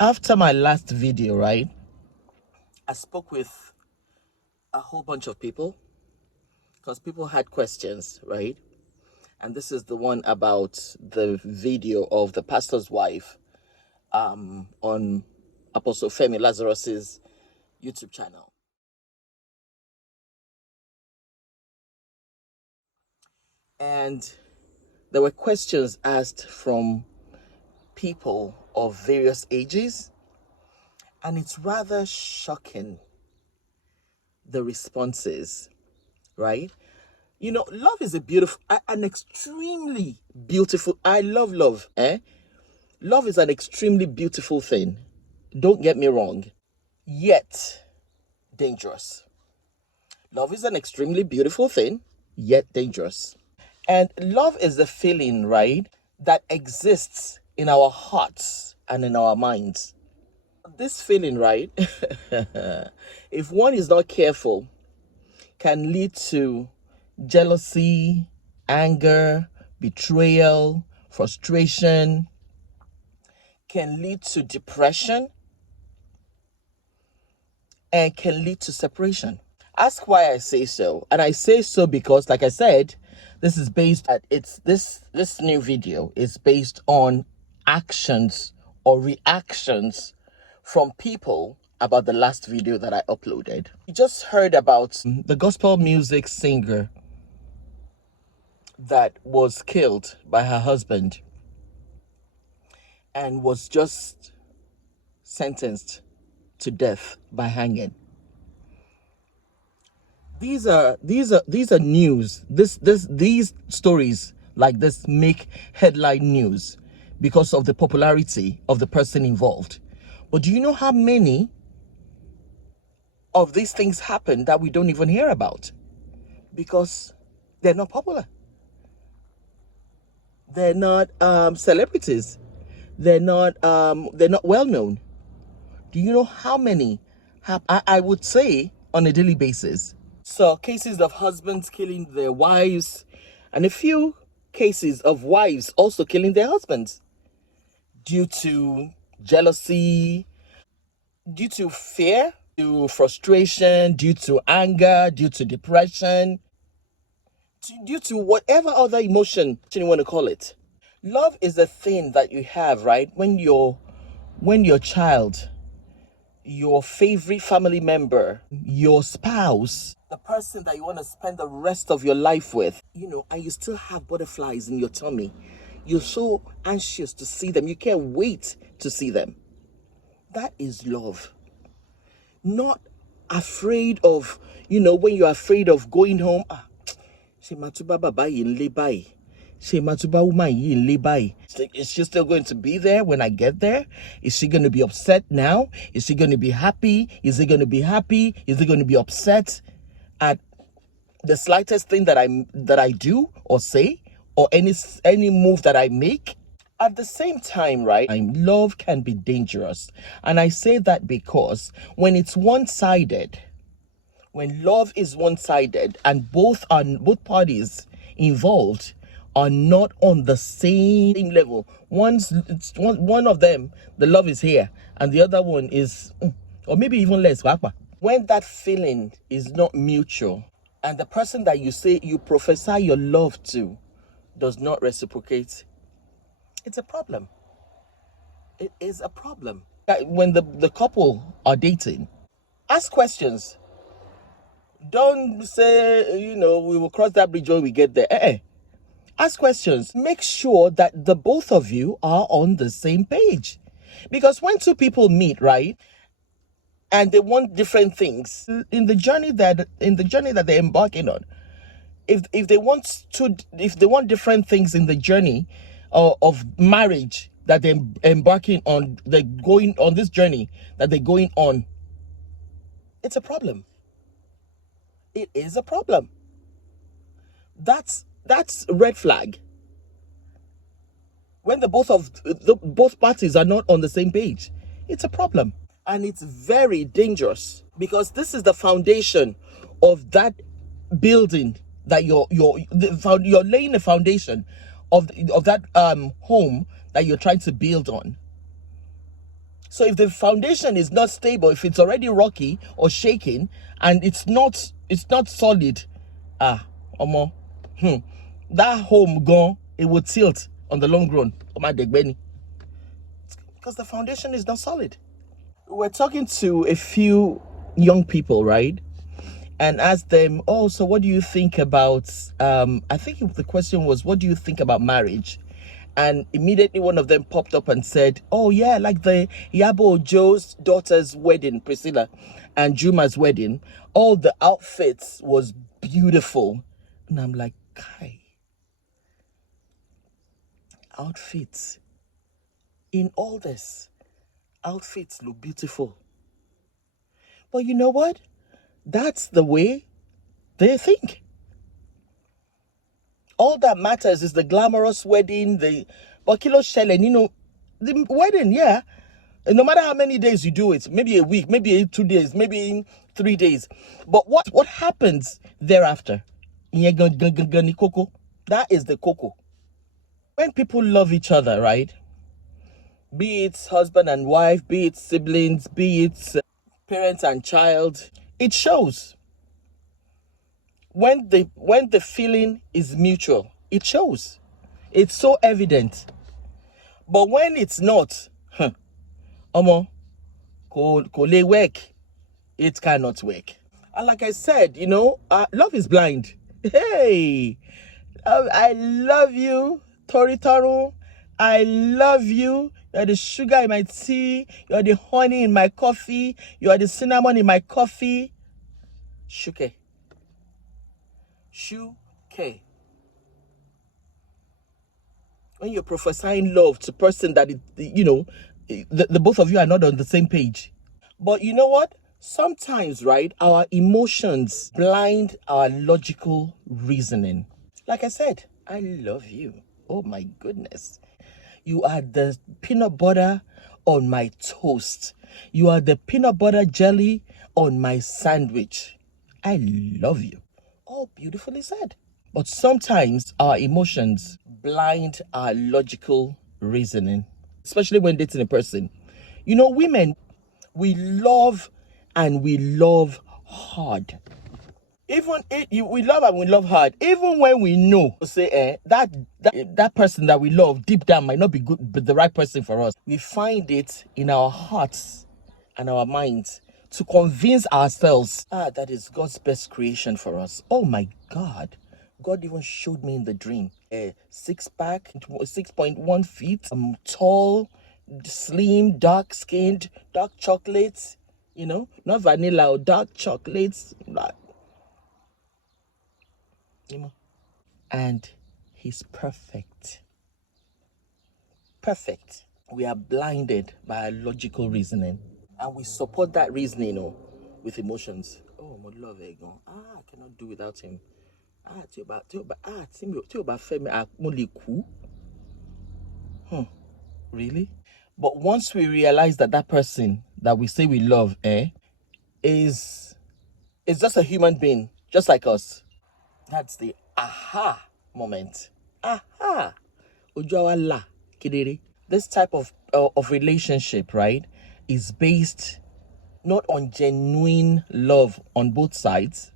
After my last video, right, I spoke with a whole bunch of people because people had questions, right? And this is the one about the video of the pastor's wife on Apostle Femi Lazarus's YouTube channel. And there were questions asked from people of various ages, and it's rather shocking, the responses, right? You know, love is an extremely beautiful, I love love, Love is an extremely beautiful thing. Don't get me wrong, yet dangerous. Love is an extremely beautiful thing, yet dangerous. And love is a feeling, right, that exists in our hearts and in our minds. This feeling, right, if one is not careful, can lead to jealousy, anger, betrayal, frustration, can lead to depression, and can lead to separation. Ask why I say so. And I say so because, like I said, this is based at this new video is based on actions or reactions from people about the last video that I uploaded. You just heard about the gospel music singer that was killed by her husband and was just sentenced to death by hanging. These are news. These stories like this make headline news because of the popularity of the person involved. But do you know how many of these things happen that we don't even hear about? Because they're not popular. They're not celebrities. They're not well known. Do you know how many I would say on a daily basis? So cases of husbands killing their wives, and a few cases of wives also killing their husbands due to jealousy, due to fear, due to frustration, due to anger, due to depression, due to whatever other emotion you want to call it. Love is a thing that you have, right? When your child, your favorite family member, your spouse, the person that you want to spend the rest of your life with, and you still have butterflies in your tummy. You're so anxious to see them. You can't wait to see them. That is love. Not afraid of, when you're afraid of going home. Is she still going to be there when I get there? Is she going to be upset now? Is she going to be happy? Is he going to be happy? Is he going to be upset at the slightest thing that I do or say, or any move that I make? At the same time, right, love can be dangerous. And I say that because when it's one-sided, when love is one-sided and both parties involved are not on the same level. One of them, the love is here, and the other one is, or maybe even less. When that feeling is not mutual, and the person that you say you profess your love to does not reciprocate, it's a problem. It is a problem. When the couple are dating, ask questions. Don't say, we will cross that bridge when we get there. Ask questions. Make sure that the both of you are on the same page. Because when two people meet, right, and they want different things in the journey that they're embarking on, if they want different things in the journey of marriage that they're embarking on, they're going on this journey that they're going on, it's a problem. It is a problem. That's red flag. When both parties are not on the same page, it's a problem. And it's very dangerous because this is the foundation of that building that you're laying the foundation of that home that you're trying to build on. So if the foundation is not stable, if it's already rocky or shaking, and it's not solid, omo, that home gone, it will tilt on the long run. Because the foundation is not solid. We're talking to a few young people, right? And asked them, oh, so what do you think about, I think the question was, what do you think about marriage? And immediately one of them popped up and said, oh yeah, like the Yabo Joe's daughter's wedding, Priscilla, and Juma's wedding, all the outfits was beautiful. And I'm like, Kai, outfits, in all this, outfits look beautiful. But you know what? That's the way they think. All that matters is the glamorous wedding, the Bakilo Shellen, the wedding, yeah. And no matter how many days you do it, maybe a week, maybe 2 days, maybe 3 days. But what happens thereafter? That is the cocoa. When people love each other, right? Be it husband and wife, be it siblings, be it parents and child, it shows. When the feeling is mutual, it shows. It's so evident. But when it's not, kole work, it cannot work. And like I said, love is blind. Hey, I love you, Tori Toru. I love you. You're the sugar in my tea. You're the honey in my coffee. You're the cinnamon in my coffee. Shuke. When you're prophesying love to person that, the both of you are not on the same page. But you know what? Sometimes, right, our emotions blind our logical reasoning. Like I said, I love you. Oh my goodness. You are the peanut butter on my toast. You are the peanut butter jelly on my sandwich. I love you. All beautifully said. But sometimes our emotions blind our logical reasoning, especially when dating a person. Women, we love and we love hard. We love and we love hard, even when we know, say, that person that we love deep down might not be good, but the right person for us. We find it in our hearts and our minds to convince ourselves, that is God's best creation for us. Oh my God. God even showed me in the dream. 6-pack, 6.1 feet, tall, slim, dark skinned, dark chocolates, not vanilla or dark chocolates. And he's perfect. Perfect. We are blinded by our logical reasoning. And we support that reasoning, with emotions. Oh, my love, I cannot do without him. Really? But once we realize that person that we say we love, is just a human being, just like us, that's the aha moment. Aha! Ojawala kidere. This type of relationship, right, is based not on genuine love on both sides,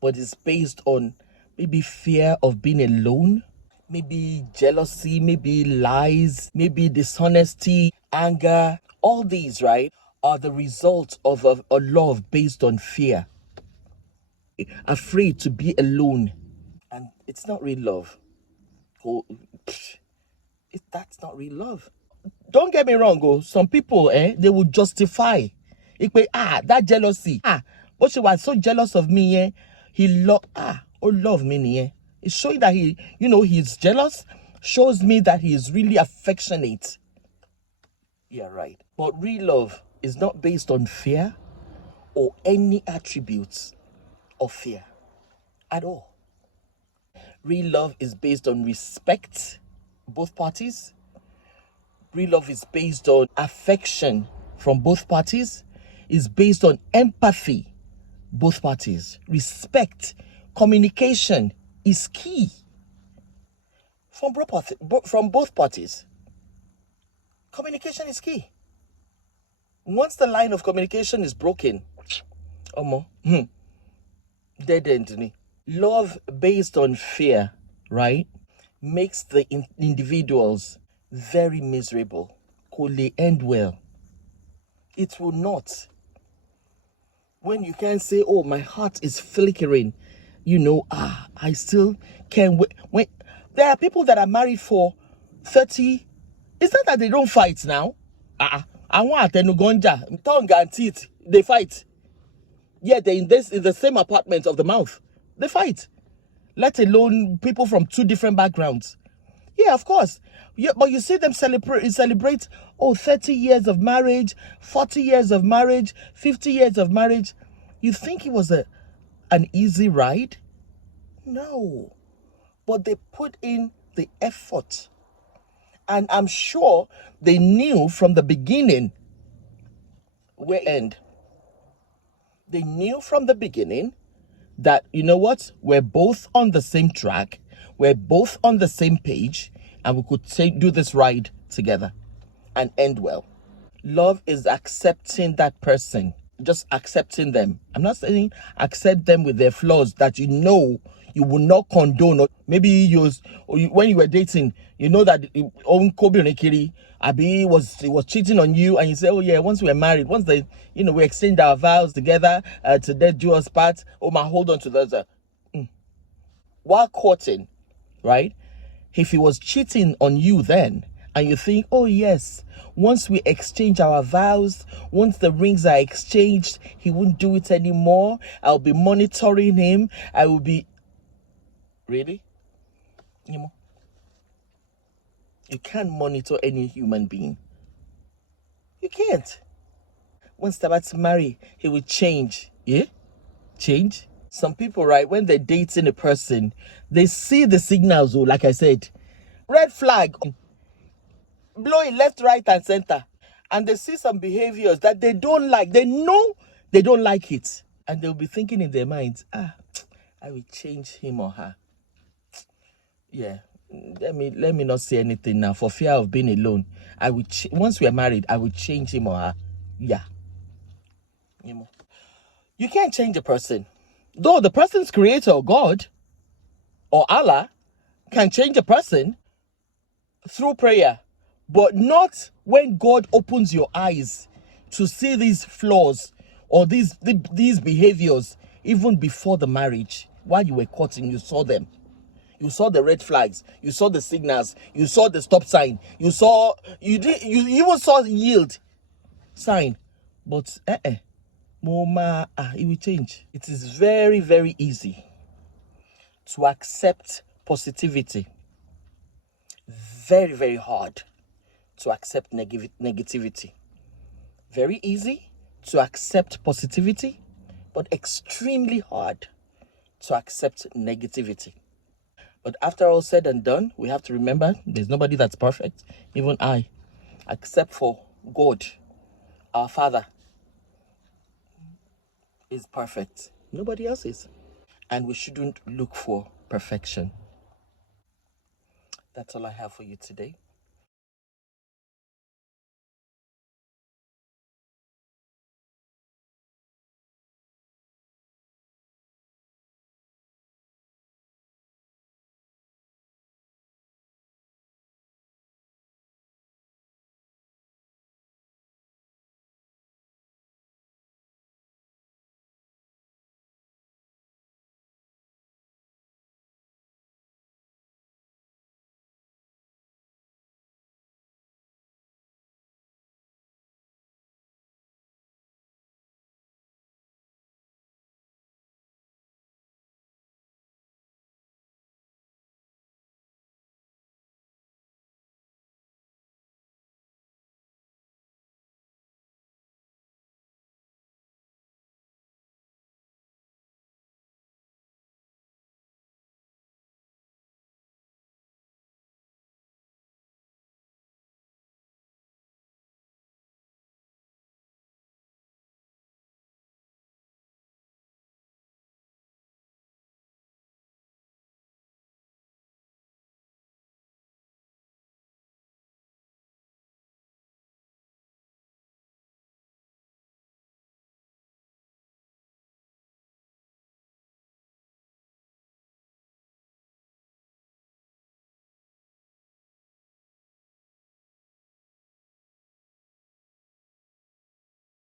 but it's based on maybe fear of being alone, maybe jealousy, maybe lies, maybe dishonesty, anger. All these, right, are the result of a love based on fear. Afraid to be alone. And it's not real love. That's not real love. Don't get me wrong, some people, they will justify. That jealousy. But she was so jealous of me, he love me, it's showing that he's jealous, shows me that he is really affectionate. Yeah, right. But real love is not based on fear or any attributes of fear at all. Real love is based on respect, both parties. Real love is based on affection from both parties. Is based on empathy, both parties. Respect, communication is key from both parties. Communication is key. Once the line of communication is broken, dead end. Love based on fear, right, makes the individuals very miserable. Could they end well? It will not. When you can say, oh, my heart is flickering, I still can't wait. When there are people that are married for 30, it's not that they don't fight now. I want Tenugonja, tongue and teeth, they fight. Yeah, they're in the same apartment of the mouth. They fight. Let alone people from two different backgrounds. Yeah, of course. Yeah, but you see them celebrate 30 years of marriage, 40 years of marriage, 50 years of marriage. You think it was an easy ride? No. But they put in the effort. And I'm sure they knew from the beginning where end. They knew from the beginning that, you know what, we're both on the same track, we're both on the same page, and we could do this ride together and end well. Love is accepting that person, just accepting them. I'm not saying accept them with their flaws that you will not condone. Or maybe when you were dating, that Kobe Onekiri Abi was cheating on you, and you say, oh yeah, once we're married, once we exchange our vows together to death do us part, hold on to those. While courting, right? If he was cheating on you then, and you think, oh yes, once we exchange our vows, once the rings are exchanged, he won't do it anymore. I'll be monitoring him. I will be... Really? You can't monitor any human being. You can't. Once they're about to marry, he will change. Yeah? Change? Some people, right, when they're dating a person, they see the signals, like I said. Red flag. Blowing left, right, and center. And they see some behaviors that they don't like. They know they don't like it. And they'll be thinking in their minds, I will change him or her. Yeah. Let me not say anything now for fear of being alone. Once we are married, I will change him or her. Yeah. You can't change a person. Though the person's creator, God or Allah, can change a person through prayer, but not when God opens your eyes to see these flaws or these behaviors even before the marriage. While you were courting, you saw them. You saw the red flags. You saw the signals. You saw the stop sign. You even saw the yield sign. But Moma, it will change. It is very, very easy to accept positivity. Very, very hard to accept negativity. Very easy to accept positivity, but extremely hard to accept negativity. But after all said and done, we have to remember there's nobody that's perfect, even I, except for God, our Father, is perfect. Nobody else is. And we shouldn't look for perfection. That's all I have for you today.